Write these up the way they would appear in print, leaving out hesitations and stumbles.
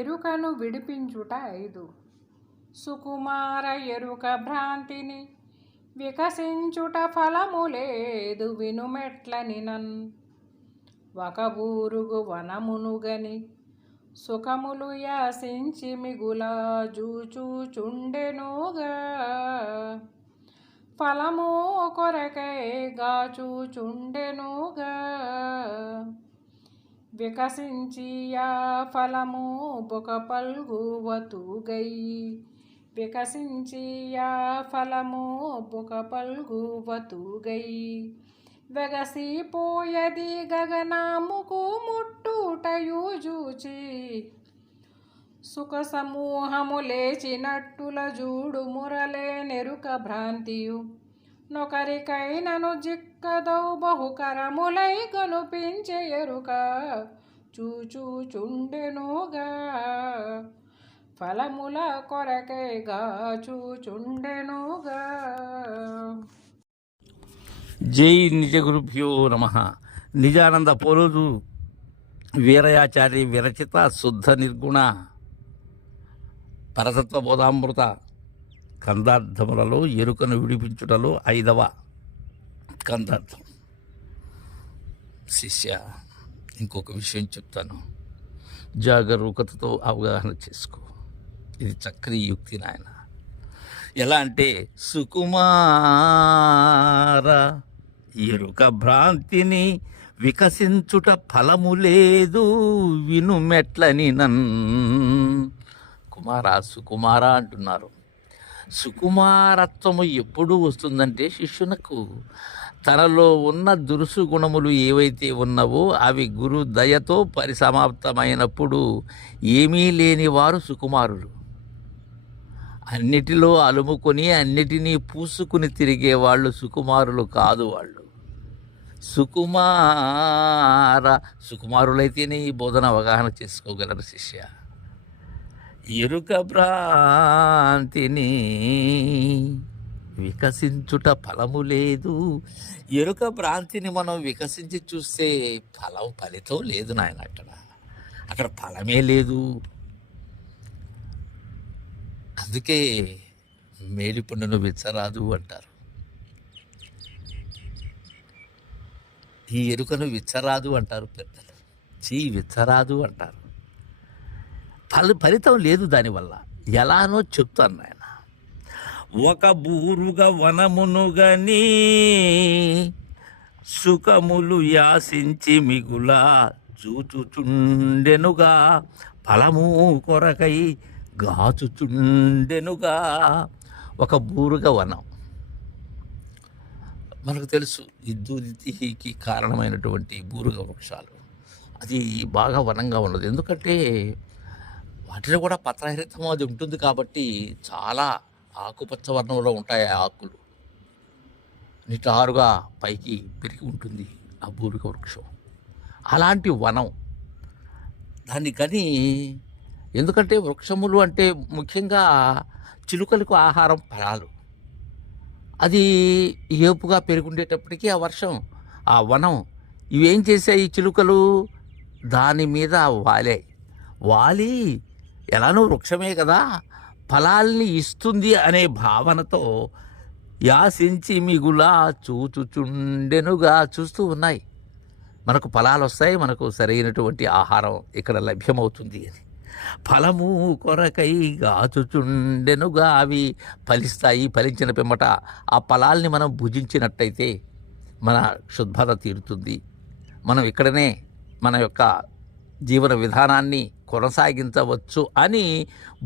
ఎరుకను విడిపించుట 5 సుకుమార ఎరుక భ్రాంతిని వికసించుట ఫలము లేదు వినుమెట్లనినన్ ఒక బూరుగు వనమునుగని సుఖములు యాసించి మిగులా జూచుచుండెనుగా ఫలము కొరకై గాచుచుండెనుగా వికసించి యా ఫలము బొక పల్గువతుగై వికసించి యా ఫలము బొక పల్గువతుగై వెగసిపోయది గగనముకు ముట్టుటయు జూచి సుఖ సమూహము లేచినట్టుల జూడు మురలే నెరుక భ్రాంతియు నొకరికైనను జిక్కదౌ బహుకరములై కనుపించే ఎరుక చూచుచుండెనుగా ఫలముల కొరకైగా చూచుండెనుగా. జై నిజ గురుభ్యో నమ. నిజానంద పోరోజు వీరయాచారి విరచిత శుద్ధ నిర్గుణ పరతత్వ బోధామృత కందార్థములలో ఎరుకను విడిపించుటలో 5వ కందార్థం. శిష్య, ఇంకొక విషయం చెప్తాను, జాగరూకతతో అవగాహన చేసుకో. ఇది చక్కని యుక్తి నాయన. ఎలా అంటే, సుకుమార ఎరుక భ్రాంతిని వికసించుట ఫలము లేదు వినుమెట్లని నన్. కుమార, సుకుమార అంటున్నారు. సుకుమారత్వము ఎప్పుడు వస్తుందంటే, శిష్యునకు తనలో ఉన్న దురుసు గుణములు ఏవైతే ఉన్నవో అవి గురు దయతో పరిసమాప్తమైనప్పుడు ఏమీ లేని వారు సుకుమారులు. అన్నిటిలో అలుముకొని అన్నిటినీ పూసుకుని తిరిగే వాళ్ళు సుకుమారులు కాదు. వాళ్ళు సుకుమారులైతేనే ఈ బోధన అవగాహన చేసుకోగలరు శిష్య. ఎరుక భ్రాంతిని వికసించుట ఫలము లేదు. ఎరుక భ్రాంతిని మనం వికసించి చూస్తే ఫలితం లేదు నాయన. అక్కడ ఫలమే లేదు. అందుకే మేడిపండును విచ్చరాదు అంటారు. ఈ ఎరుకను విచ్చరాదు అంటారు పెద్దలు. విచ్చరాదు అంటారు. ఫలితం లేదు దానివల్ల. ఎలానో చెప్తాను నాయన. ఒక బూరుగా వనమునుగని సుఖములు యాసించి మిగులా చూచుచుండెనుగా ఫలము కొరకై గాచుచుండెనుగా. ఒక బూరుగా వనం మనకు తెలుసు. విద్యుత్కి కారణమైనటువంటి బూరుగా వృక్షాలు అది బాగా వనంగా ఉన్నది. ఎందుకంటే వాటిలో కూడా పత్రహరితం అది ఉంటుంది కాబట్టి చాలా ఆకుపచ్చ వర్ణంలో ఉంటాయి. ఆ ఆకులు నిటారుగా పైకి పెరిగి ఉంటుంది ఆ బూరుగ వృక్షం. అలాంటి వనం దాన్ని కానీ, ఎందుకంటే వృక్షములు అంటే ముఖ్యంగా చిలుకలకు ఆహారం ఫలాలు. అది ఏపుగా పెరుగుండేటప్పటికీ ఆ వనం ఇవేం చేశాయి, చిలుకలు దాని మీద వాలి ఎలానో వృక్షమే కదా ఫలాల్ని ఇస్తుంది అనే భావనతో యాసించి మిగులా చూచుచుండెనుగా చూస్తూ ఉన్నాయి. మనకు ఫలాలు వస్తాయి, మనకు సరైనటువంటి ఆహారం ఇక్కడ లభ్యమవుతుంది అని. ఫలము కొరకై గాచుచుండెనుగా అవి ఫలిస్తాయి. ఫలించిన పిమ్మట ఆ ఫలాల్ని మనం భుజించినట్టయితే మన శుద్ధత తీరుతుంది. మనం ఇక్కడనే మన యొక్క జీవన విధానాన్ని కొనసాగించవచ్చు అని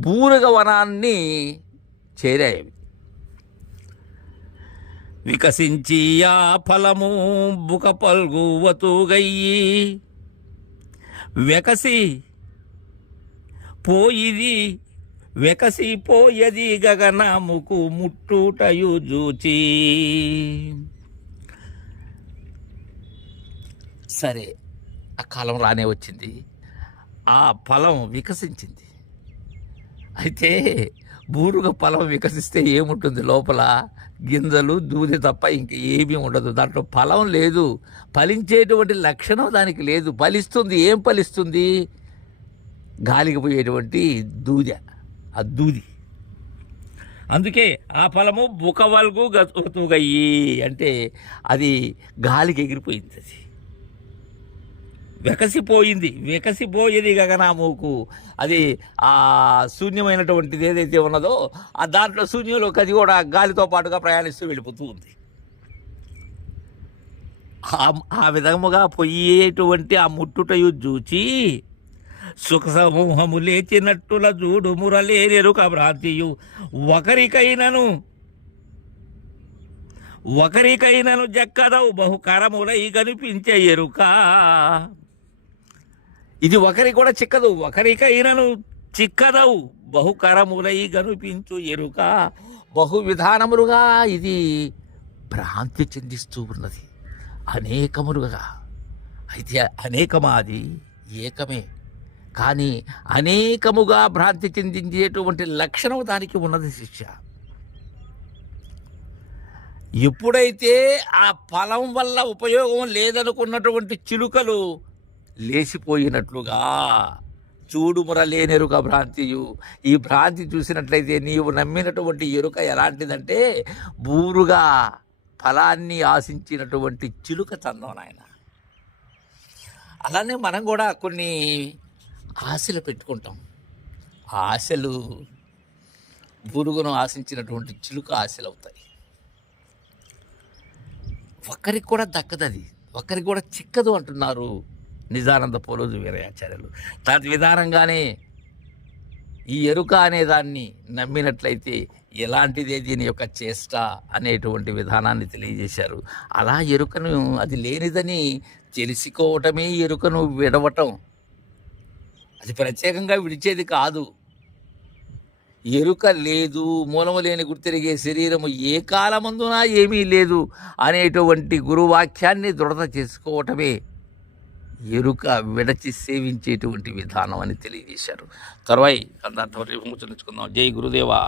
బూరగ వనాన్ని చేరాయి. వికసించి ఆ ఫలము బుక పల్గువతుగయ్యి వెకసిపోయది గగనముకు ముట్టుటయు జూచి. సరే, ఆ కాలం రానే వచ్చింది. ఆ ఫలం వికసించింది. అయితే బూరుగ ఫలం వికసిస్తే ఏముంటుంది? లోపల గింజలు దూది తప్ప ఇంక ఏమీ ఉండదు. దాంట్లో ఫలం లేదు. ఫలించేటువంటి లక్షణం దానికి లేదు. ఫలిస్తుంది. ఏం ఫలిస్తుంది? గాలికి పోయేటువంటి దూది, ఆ దూది. అందుకే ఆ ఫలము బుకవల్గు గతుగయ్యి అంటే అది గాలికి ఎగిరిపోయింది, అది వెకసిపోయేది గగనాముకు. అది ఆ శూన్యమైనటువంటిది ఏదైతే ఉన్నదో ఆ దాంట్లో శూన్యంలోకి అది కూడా గాలితో పాటుగా ప్రయాణిస్తూ వెళ్ళిపోతూ ఉంది. ఆ విధముగా పోయేటువంటి ఆ ముట్టుటయు చూచి సుఖ సమూహము లేచినట్టుల చూడు మురలేరెరుక భ్రాంతియు ఒకరికైనను జక్కదవు బహుకరములై కనిపించే ఎరుక. ఇది ఒకరికి కూడా చిక్కదు, ఒకరికైనను చిక్కదవు బహుకరములై కనిపించు ఎరుక. బహు విధానములుగా ఇది భ్రాంతి చెందిస్తూ ఉన్నది, అనేకములుగా. అయితే అనేకమాది ఏకమే, కానీ అనేకముగా భ్రాంతి చెందించేటువంటి లక్షణం దానికి ఉన్నది శిష్య. ఎప్పుడైతే ఆ ఫలం వల్ల ఉపయోగం లేదనుకున్నటువంటి చిలుకలు లేచిపోయినట్లుగా చూడుముర లేనెరుక భ్రాంతియు. ఈ భ్రాంతి చూసినట్లయితే నీవు నమ్మినటువంటి ఎరుక ఎలాంటిదంటే బూరుగా ఫలాన్ని ఆశించినటువంటి చిలుక చందం నాయన. అలానే మనం కూడా కొన్ని ఆశలు పెట్టుకుంటాం. ఆ ఆశలు బురుగును ఆశించినటువంటి చిలుక ఆశలు అవుతాయి. ఒక్కరికి కూడా దక్కదు, అది ఒక్కరికి కూడా చిక్కదు అంటున్నారు నిజానంద పోలోజు వీరయాచార్యులు. దాని విధానంగానే ఈ ఎరుక అనే దాన్ని నమ్మినట్లయితే ఎలాంటిదే దీని యొక్క చేష్ట అనేటువంటి విధానాన్ని తెలియజేశారు. అలా ఎరుకను అది లేనిదని తెలుసుకోవటమే ఎరుకను విడవటం. అది ప్రత్యేకంగా విడిచేది కాదు. ఎరుక లేదు, మూలము లేని గుర్తిరిగే శరీరము ఏ కాలమందునా ఏమీ లేదు అనేటువంటి గురువాక్యాన్ని దృఢత చేసుకోవటమే ఎరుక విడచి సేవించేటువంటి విధానం అని తెలియజేశారు. తర్వాయి కందార్థం రేపు ముచ్చరించుకుందాం. జై గురుదేవా.